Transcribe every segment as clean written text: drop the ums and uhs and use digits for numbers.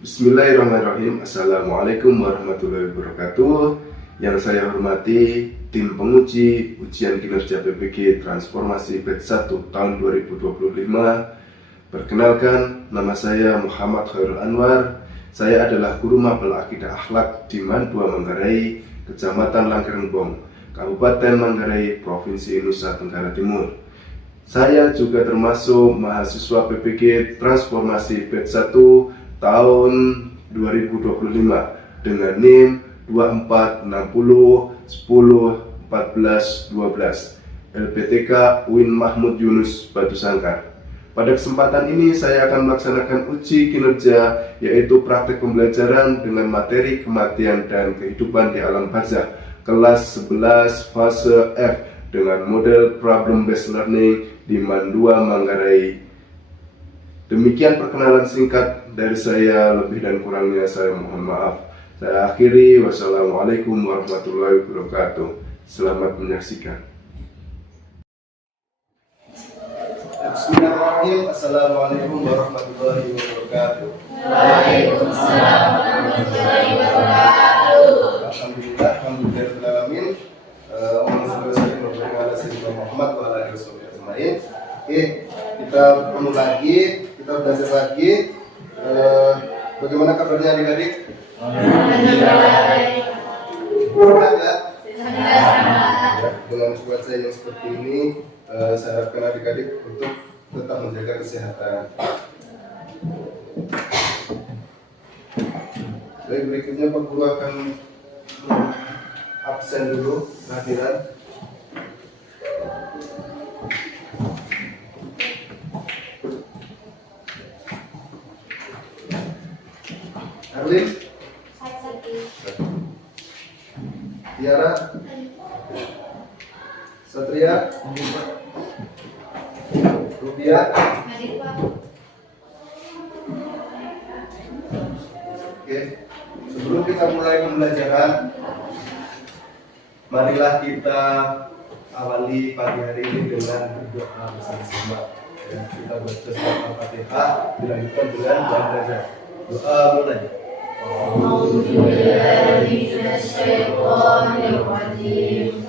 Bismillahirrahmanirrahim. Assalamualaikum warahmatullahi wabarakatuh. Yang saya hormati tim penguji ujian kinerja PPG Transformasi Batch 1 tahun 2025. Perkenalkan, nama saya Muhammad Khairul Anwar. Saya adalah guru mapel akidah akhlak di MAN 2 Manggarai, Kecamatan Langgerengbong, Kabupaten Manggarai, Provinsi Nusa Tenggara Timur. Saya juga termasuk mahasiswa PPG Transformasi Batch 1 tahun 2025 dengan NIM 2460101412 LPTK UIN Mahmud Yunus Batu Sangkar. Pada kesempatan ini saya akan melaksanakan uji kinerja, yaitu praktek pembelajaran dengan materi kematian dan kehidupan di alam barzakh kelas 11 fase F dengan model problem based learning di MAN 2 Manggarai. Demikian perkenalan singkat dari saya, lebih dan kurangnya saya mohon maaf. Saya akhiri, wassalamualaikum warahmatullahi wabarakatuh. Selamat menyaksikan. Bismillahirrahmanirrahim. Assalamualaikum warahmatullahi wabarakatuh. Waalaikumsalam warahmatullahi wabarakatuh. Alhamdulillah, alhamdulillahirrahmanirrahim. Muhammad wa ala alihi wasallam. Oke, kita ketemu lagi, kita belajar lagi. Bagaimana kabarnya adik-adik? Dengan cuaca yang seperti ini, saya harapkan adik-adik untuk tetap menjaga kesehatan. Baik, berikutnya Pak Guru akan absen dulu kehadiran. Arlin, Tiara, Satria, Rubia. Oke, sebelum kita mulai pembelajaran, marilah kita awali pagi hari ini dengan berdoa bersama-sama. Ya, kita baca surat Al-Fatihah, dilanjutkan dengan belajar. Doa mulai. A'udzubillahiminasyaitonirrajim.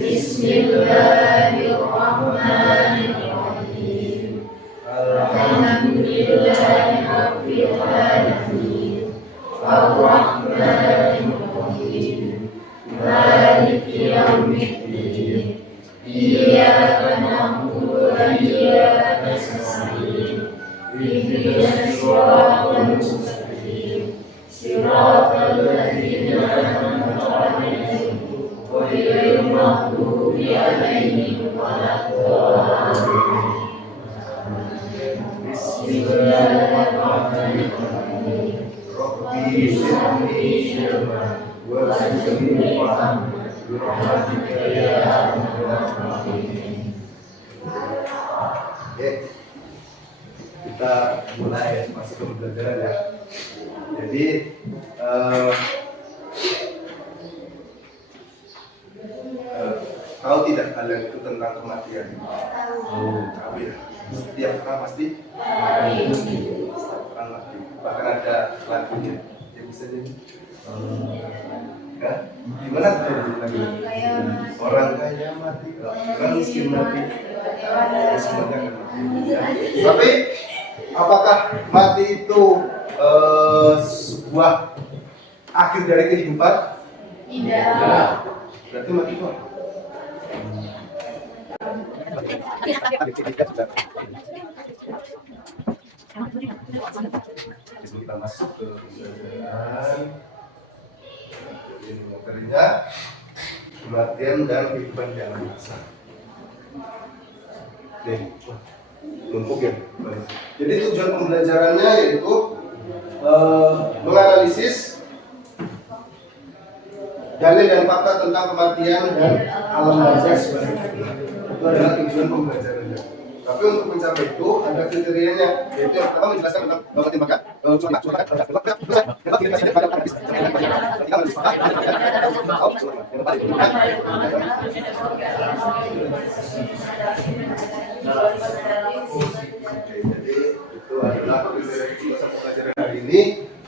Bismillahirrahmanirrahim. Alhamdulillahirabbil alamin. Arrahmanirrahim. Maliki yaumiddin. Iyyaka na'budu wa iyyaka nasta'in. Ihdinas siratal mustaqim. Siratal ladzina an'amta 'alaihim ghairil maghdubi 'alaihim waladdallin. Bismillahirrahmanirrahim. Rabbi shrah li sadri wa yassir li amri birahmatika ya arhamar rahimin. Kita mulai masuk ke pembelajaran ya. Jadi tahu tidak kalian itu tentang kematian? Tahu ya. Setiap orang pasti orang mati. Bahkan ada lagunya. Yang bisa jadi. Ya? Gimana tuh lagunya? Orang kaya mati, orang miskin mati. Semuanya akan mati. Tapi apakah mati itu sebuah akhir dari kehidupan? Tidak. Berarti mati itu apa? Kita masuk ke pembelajaran. Ini materinya kematian dan kehidupan di alam barzakh. Nih, numpuk ya. Jadi tujuan pembelajarannya yaitu menganalisis dalil dan fakta tentang kematian dan alam barzakh sebaliknya. Itu adalah tujuan pembelajarannya. Tapi untuk mencapai itu ada kriterianya, yaitu yang pertama menjelaskan tentang tembakan, Jadi itu adalah pembelajaran hari ini.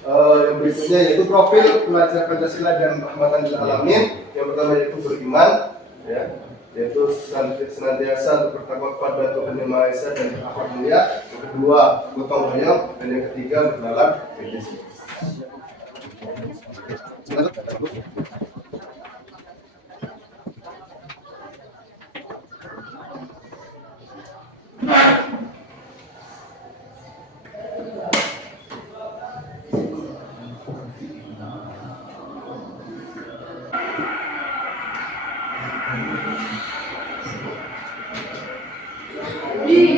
Yang berikutnya yaitu profil pelajar Pancasila dan rahmatan lil alamin. Yang pertama yaitu beriman, ya, yaitu senantiasa untuk bertakwa kepada Tuhan Yang Maha Esa dan berakhlak mulia. Yang kedua, gotong royong, dan yang ketiga berlalang PDC.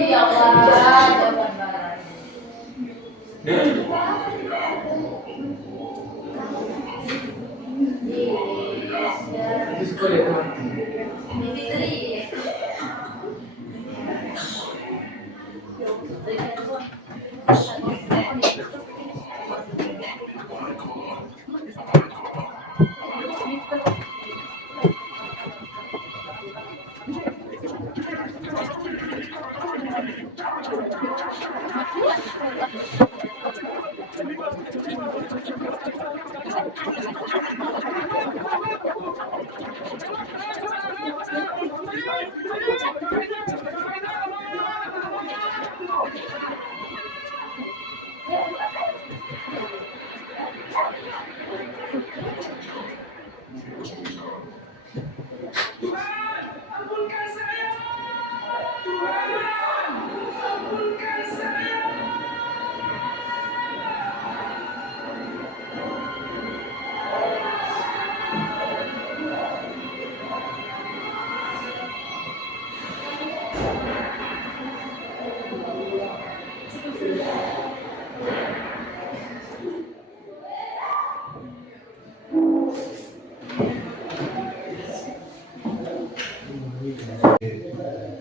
Ya Allah, jawaban barat.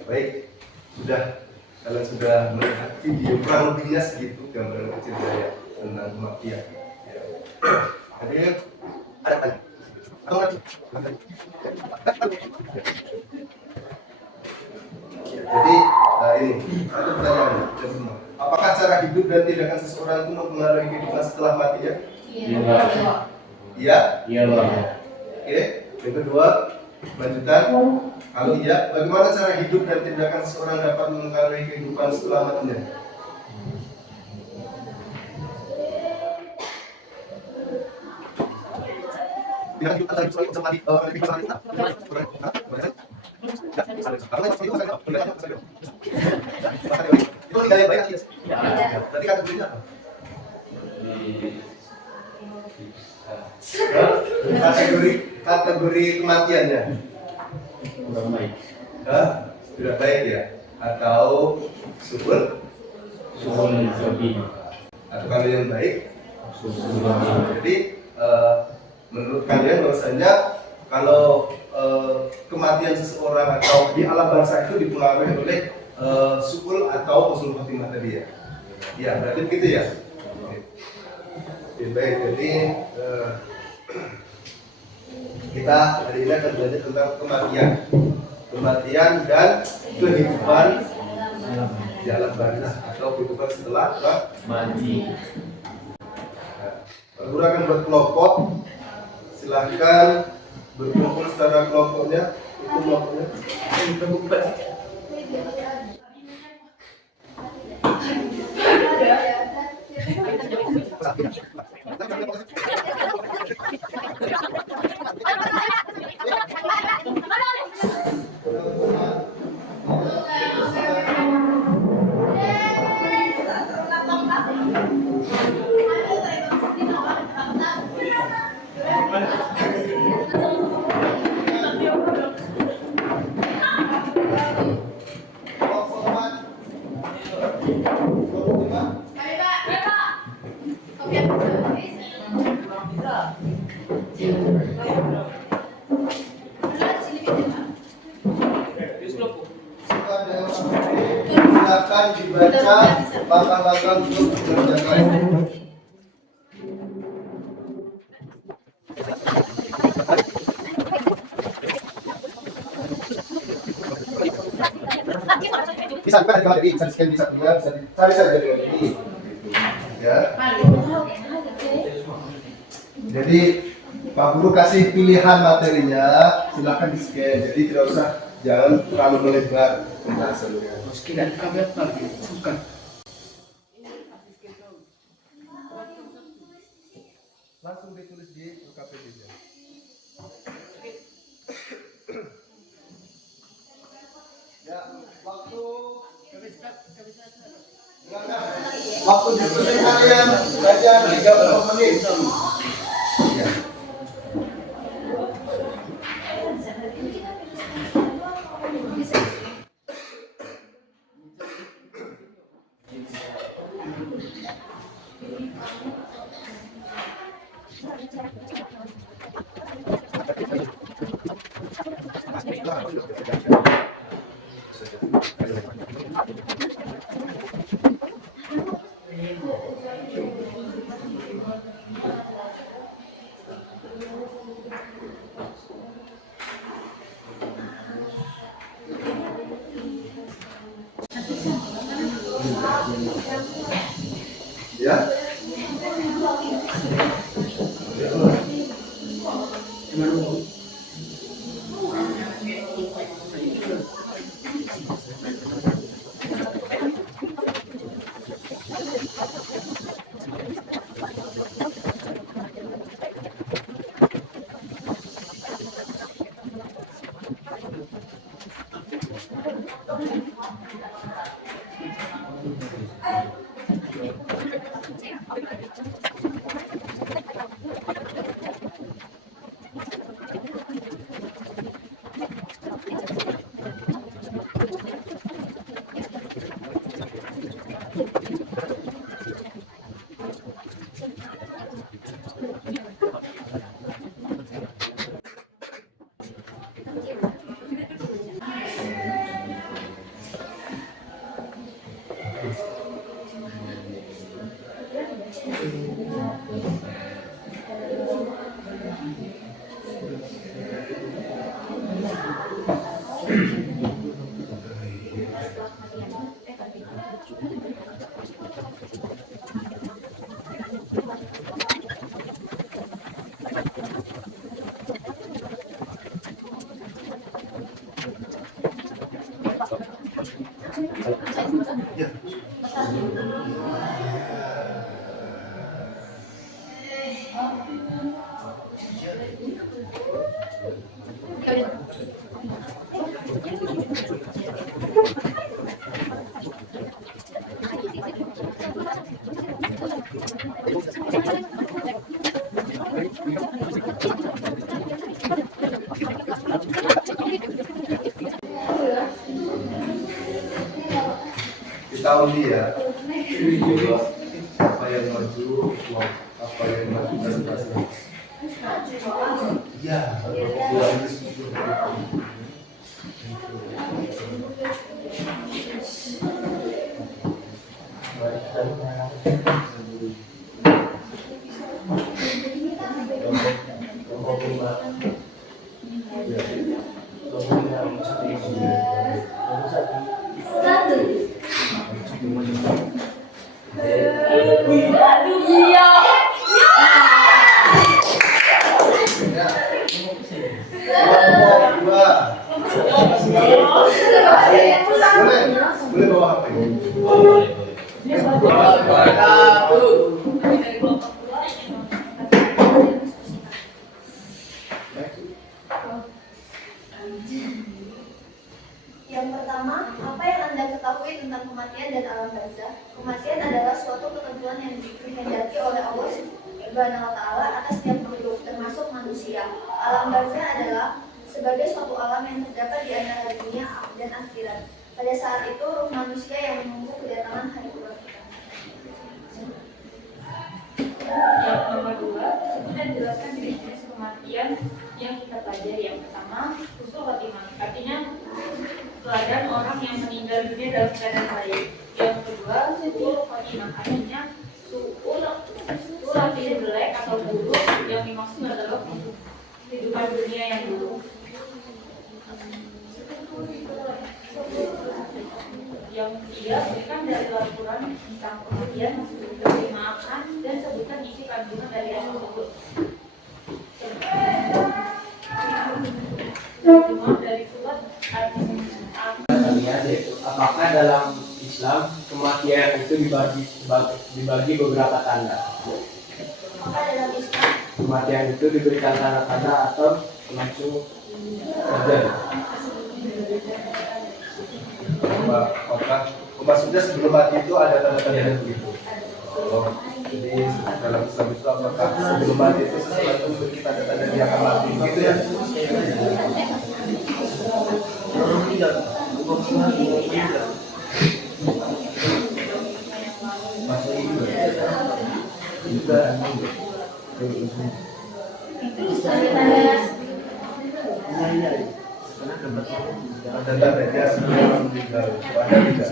Baik, kalian sudah melihat video kurang lebihnya segitu gambaran kecil saya tentang kematian. Ya. Ada lagi? Atau lagi? Ya, jadi ini ada pertanyaan dari semua. Apakah cara hidup dan tindakan seseorang itu mempengaruhi kehidupan setelah matinya? Iya. Iya. Oke. Yang kedua, lanjutan. Kalau iya, bagaimana cara hidup dan tindakan seseorang dapat mempengaruhi kehidupan setelah matinya? Tidak hidup lagi soal usaha mati kehidupan kita. Itu tidak yang baik ya. Tadi kategorinya apa? Kategori kematiannya. Kurang baik. Tidak baik ya? Atau subur? Subur lebih. Atau kalau yang baik? Subur. Jadi menurut kalian bahwasanya kalau kematian seseorang atau di alam bangsa itu dipengaruhi oleh subur atau husnul khotimah tadi ya? Ya berarti begitu ya? Oke, baik. Jadi kita hari ini akan belajar tentang kematian dan kehidupan di alam barzah atau kehidupan setelah Mati. Guru akan buat kelompok, silahkan berkumpul secara kelompoknya. Itu kelompoknya. Kita buka. Silakan dibaca langkah-langkah untuk mengerjakan. Bisa bukan ada bisa di scan bisa juga bisa dicari saja dengan ini. Ya. Jadi Pak Guru kasih pilihan materinya, silakan di scan. Jadi tidak usah, jangan terlalu melebar pembahasannya. Sekian kabar lagi, bukan. Langsung ditulis di UKPD-nya. Ya, waktu waktu diskusi kalian belajar 30 menit. Ya. Ya. Kita undi ya. Apa yang maju, apa yang maju presentasi. Ya, boleh bawa HP. Yang pertama, apa yang Anda ketahui tentang kematian dan alam barzah? Kematian adalah suatu ketentuan yang dikehendaki oleh Allah Subhanahu wa Ta'ala atas setiap makhluk, termasuk manusia. Alam barzah adalah sebagai suatu alam yang terdapat di antara dunia dan akhirat. Pada saat itu, ruh manusia yang menunggu kedatangan hari tua kita. Yang nomor 2, kita jelaskan jenis kematian yang kita pelajari. Yang pertama, husnul khotimah, artinya teladan orang yang meninggal dunia dalam keadaan baik. Yang kedua, su'ul khotimah, artinya su'ul artinya jelek atau buruk. Yang dimaksud adalah kehidupan dunia yang buruk. Yang ketiga, berikan dari Al-Quran tentang kematian, beri makan dan sebutkan isi kandungan dari ayat tersebut. dalam Islam kematian itu dibagi beberapa tanda. Maka dalam Islam Kematian itu diberikan tanda-tanda atau langsung terjadi. Maksudnya sebelum mati itu ada tanda-tanda begitu. Jadi dalam Islam itu apakah sebelum mati itu sesuatu memberi tanda-tanda dia akan mati gitu ya? Ada tanda-tanda sebelum meninggal. Ada tidak?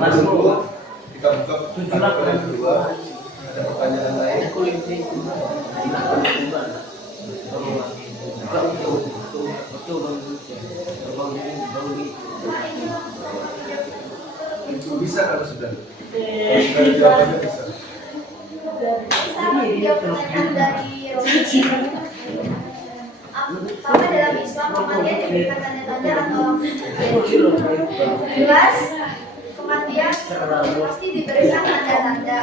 Masuk dulu, kita buka tanggal yang kedua. Ada pertanyaan lain? Itu bisa kalau sudah. Kalau jawabannya bisa. Saya pertanyaan dari Romi. Apakah dalam Islam kematian diberikan tanda-tanda atau jelas kematian pasti diberikan tanda-tanda.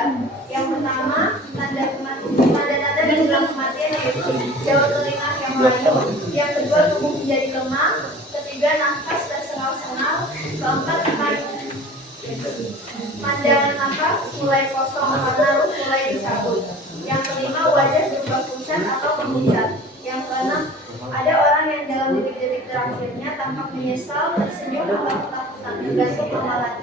Yang pertama, tanda-tanda menjelang kematian yaitu jauh telinga yang layu. Yang kedua, tubuh menjadi lemah. Ketiga, nafas tersengal-sengal. Keempat, pandangan mata mulai kosong karena ruh mulai dicabut. Yang kelima, wajah berubah pucat atau memucat. Yang keenam, ada orang yang dalam detik-detik terakhirnya tampak menyesal, tersenyum, atau ketakutan, tergantung amalan.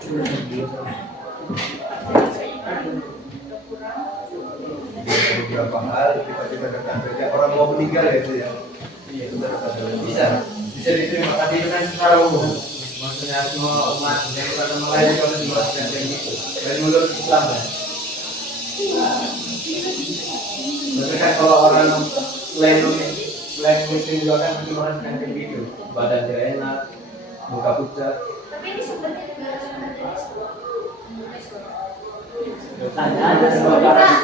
Beberapa hal tiba-tiba tanda-tandanya orang mau meninggal ya itu ya. Iya, itu tanda-tanda. Bisa diterima tadi dengan secara umum. Maksudnya semua umat yang beragama lain juga harus dijelaskan kayak gitu. Dari menurut Islam ya. Maksudnya kalau orang selain muslim juga kan merasakan kayak gitu. Badan tidak enak, muka pucat. Tapi ini sebenarnya juga harus menjadi Ada kebakaran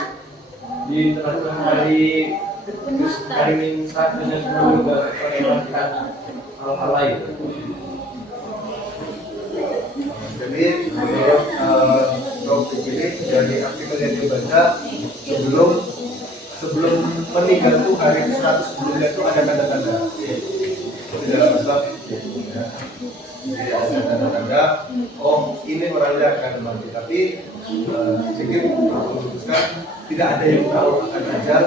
di tengah-tengah hari karimin satu dan semua juga melakukan hal-hal lain. Jadi menurut Prof. ini dari artikel yang dibaca sebelum meninggal tuh hari 100 sebelumnya itu ada tanda-tanda. Di dalam Islam ya. Jadi ada tanda-tanda oh ini orangnya akan mati, tapi sedikit memutuskan tidak ada yang tahu akan ajal.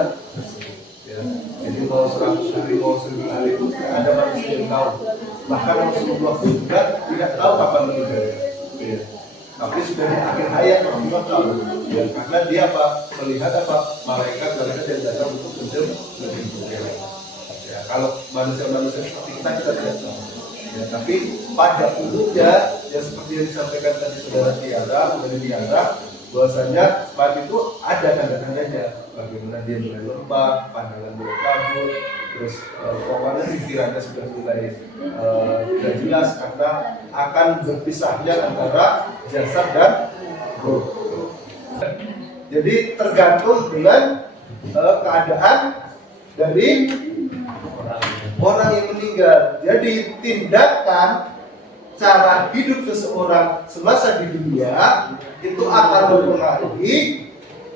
Ya. Jadi mau 100 hari mau 1000 hari itu tidak ada manusia yang tahu. Bahkan Rasulullah juga tidak tahu kapan meninggal. Ya. Tapi sudah di akhir hayat Rasulullah tahu. Ya, karena dia melihat malaikat yang datang untuk menjemput. Ya, kalau manusia-manusia seperti kita tidak tahu. Ya, tapi pada umumnya yang seperti yang disampaikan tadi saudara Tiara, bahwasanya mati itu ada tanda-tandanya. Bagaimana dia mulai lemah, pandangan mulai kabur, terus pokoknya pikirannya sudah mulai tidak jelas karena akan berpisahnya antara jasad dan ruh. Jadi tergantung dengan keadaan dari orang yang meninggal. Jadi tindakan cara hidup seseorang semasa di dunia itu akan mempengaruhi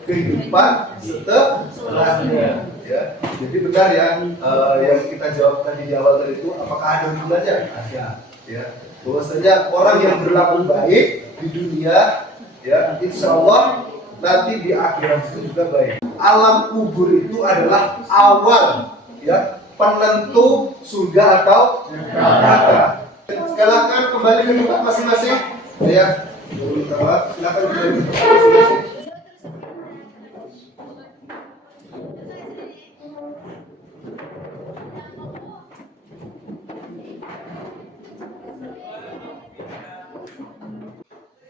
kehidupan setelahnya. Ya. Jadi benar ya yang kita jawab tadi di awal tadi itu apakah ada hubungannya? Ada. Ya. Bahwasanya orang yang berlaku baik di dunia, ya insya Allah nanti di akhirat itu juga baik. Alam kubur itu adalah awal, ya penentu surga atau neraka. Silakan kembali ke tempat masing-masing. Ya, silakan kembali ke tempat masing-masing.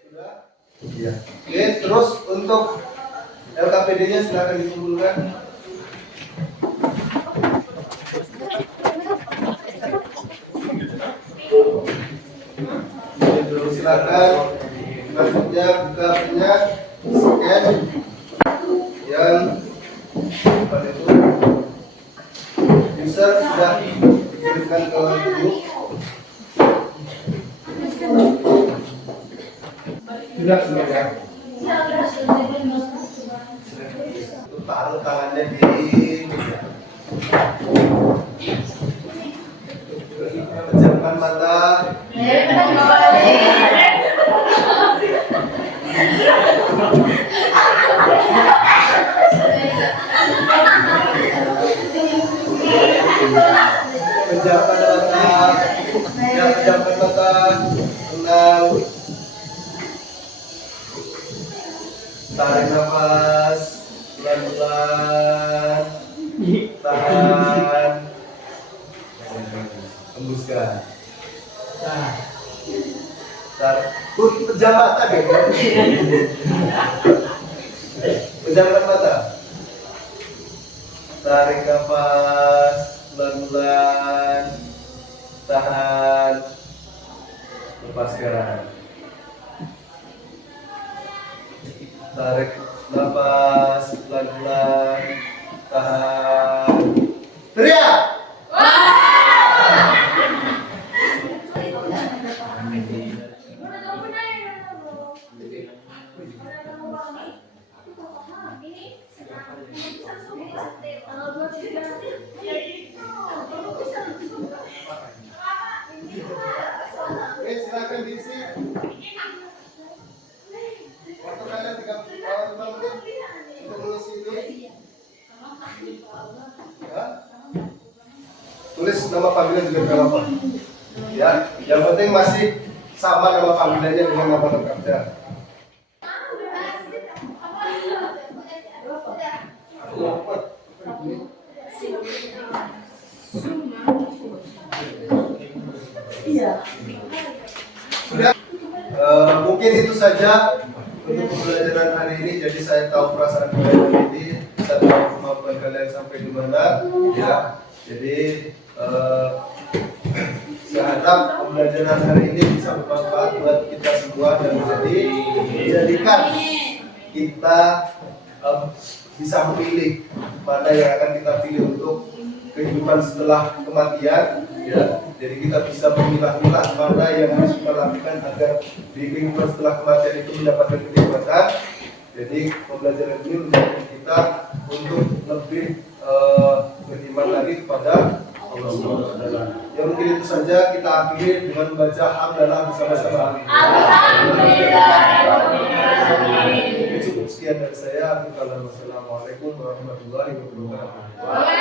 Sudah? Iya. Oke, terus untuk LKPD-nya silakan dikumpulkan. Silakan selanjutnya buka punya scan yang depan itu Mister sudah dikirimkan ke ibu. Sudah ya. Taruh tangannya di meja. Pejamkan mata. Pejamkan mata. Ya, pejamkan mata. Tenang. Tarik nafas pelan-pelan. Tahan. Hembuskan. Tarik. Pejam mata deh. Pejamkan mata. Tarik nafas pelan-pelan. Tahan. Lepaskan. Tarik nafas pelan-pelan. Tahan. Teriak. Oke, silakan diisi. Waktu kalian 5 menit untuk mengisi ini. Ya. Tulis nama panggilan juga tidak apa-apa. Ya, yang penting masih sama nama panggilannya dengan nama lengkapnya. Sudah. Mungkin itu saja untuk pembelajaran hari ini. Jadi saya tahu perasaan kalian hari ini, saya tahu kemampuan kalian sampai di mana. Ya, jadi saya harap pembelajaran hari ini bisa bermanfaat buat kita semua dan menjadikan kita bisa memilih mana yang akan kita pilih untuk kehidupan setelah kematian. Ya, jadi kita bisa memilah-milah mana yang harus kita lakukan agar di kehidupan setelah kematian itu mendapatkan kenikmatan. Jadi pembelajaran ini menjadikan kita untuk lebih beriman lagi kepada Allah SWT. Ya mungkin itu saja, kita akhiri dengan membaca hamdalah bersama-sama. Cukup sekian dari saya. Wassalamualaikum warahmatullahi wabarakatuh.